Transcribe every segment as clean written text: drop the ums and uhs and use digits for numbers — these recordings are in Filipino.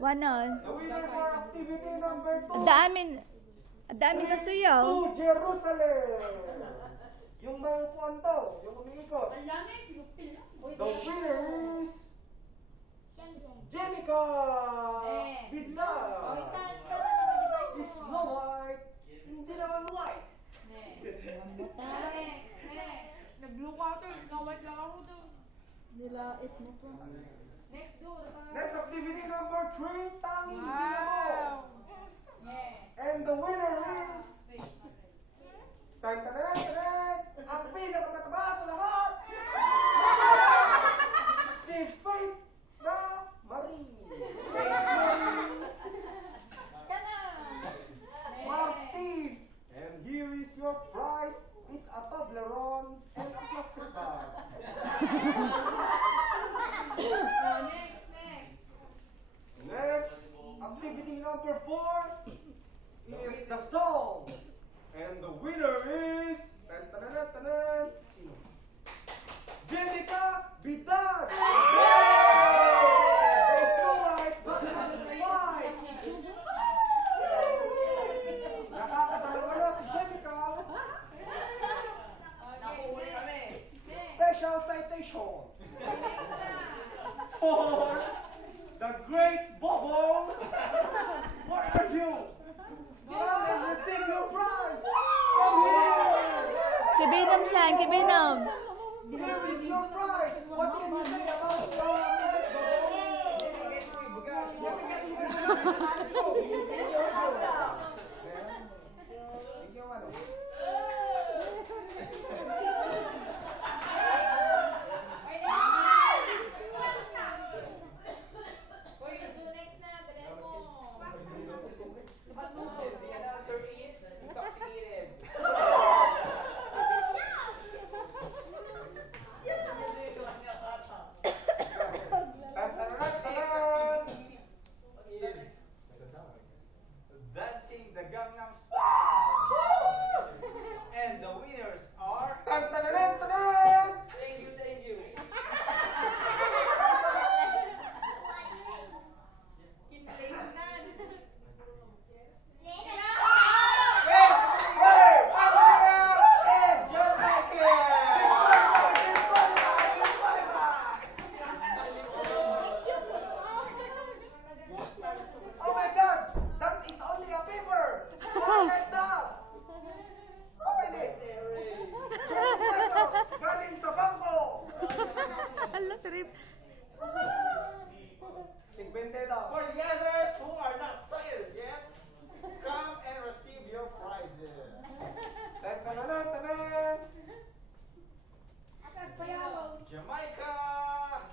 Wanon. The winner for activity number 2. Ang dami kastuyaw. To Jerusalem. Yung mga upuan to, yung umiikot. The winner is Jenica Bidla. Is no white. Hindi naman white. Nagluka ako, nagawad lang ako doon. Nilait mo po. Next activity number 3, Tanging Ginamo. And the winner is... Ang pinakamataba sa lahat! Si Faith na Marie. Martin. And here is your prize. It's a Toblerone and a plastic bag. Next, activity number 4 is the song. And the winner is... Jenica Bidad! There's no light, but not white. Nakakatalaga na si Jenica. Nakuhuli kami. Special citation for the great Bobo. Where are you? Come and receive your prize. Come here. Kibinom siya, kibinom. Here is your prize. What can you say about The answer is intoxicated. Dancing the Gangnam Style. And the winners are... Thank you, thank you. Oh my God! That is only a paper! Why like that? Open it! 20 pesos! Galing sa bangko! Ala, trip. Tigmenteda. For the others who are not signed yet, come and receive your prizes. Jamaica!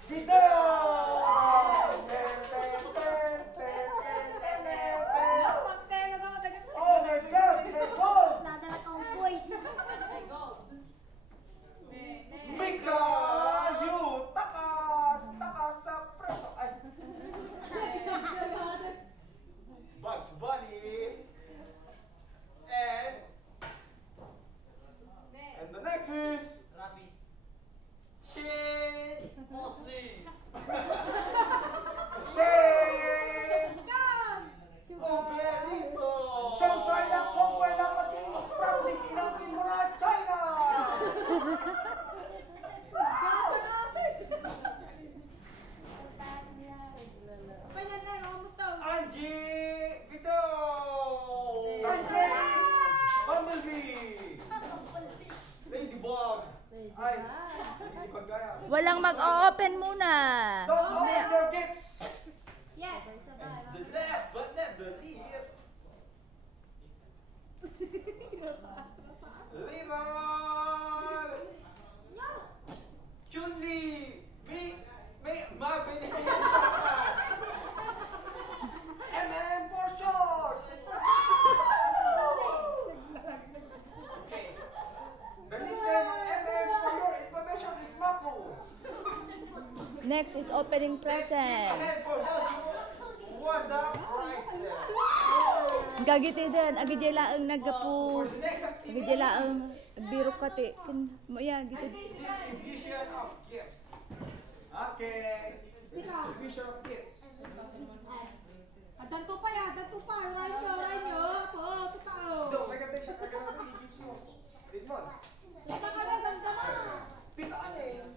Video! Oh my God! They're gold! Mika! You! Takas! Takas sa preso! Ay! Bugs Bunny! And... And the next is... Shane Mosley! Shane! Completito! Siyempre na kung wala maging establish, inamin mo na China! Angie Vito! Andre! Bumblebee! Ladybug! Ay, hindi ko kaya. Walang mag-o-open muna. Don't open your gifts! And the last but not the least, Little Chun-Li! May mabili kayo MM for short! Okay. The nickname of MM for your information is Maku. Next is opening present. And for those who won the prizes. Gagiti din, agidela ang nagapu. For the next activity, Agidela ang biro kati. Mo yan, dito. distribution of gifts. Okay. Distribution of gifts. Simon. Basta ka lang ng dama. Tita Ane.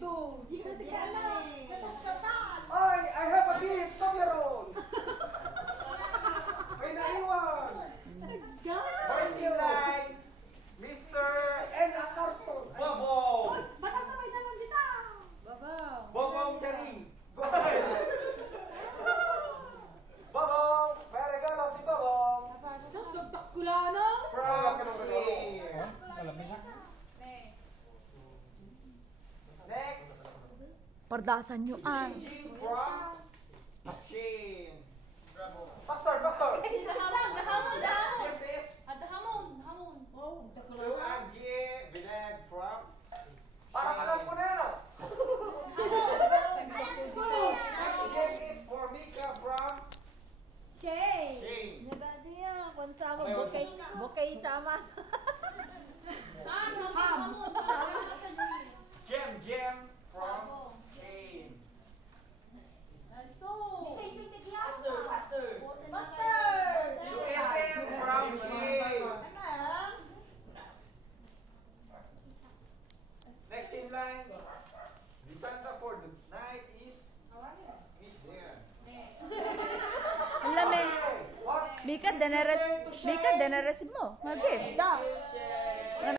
Do. Yan na. Nasasatal. Ay, I have a gift. Toblerone. May naiwan. First in line, Mr. N. Acarton. Bobong! Ba't sabay na lang kita? Babaw. Bobong Charing! Babong! May regalo si Babong. Sus, dagdag ko lang, no? From here. Next, Pardasan nyo ang. Jing from Shane. Pastor, pastor. Next is Oh, to Aggie Binag from Parang alam ko na yan ah. Next game is for Mika from Shay. Shane. Nagadi yan. Kung sama, bukay sama. Jem from Shane. To Evan from Shane. Next in line, the Santa for the night is Miss Dian. Alam eh. What? Bikat, danares mo. Mag-gift. Da.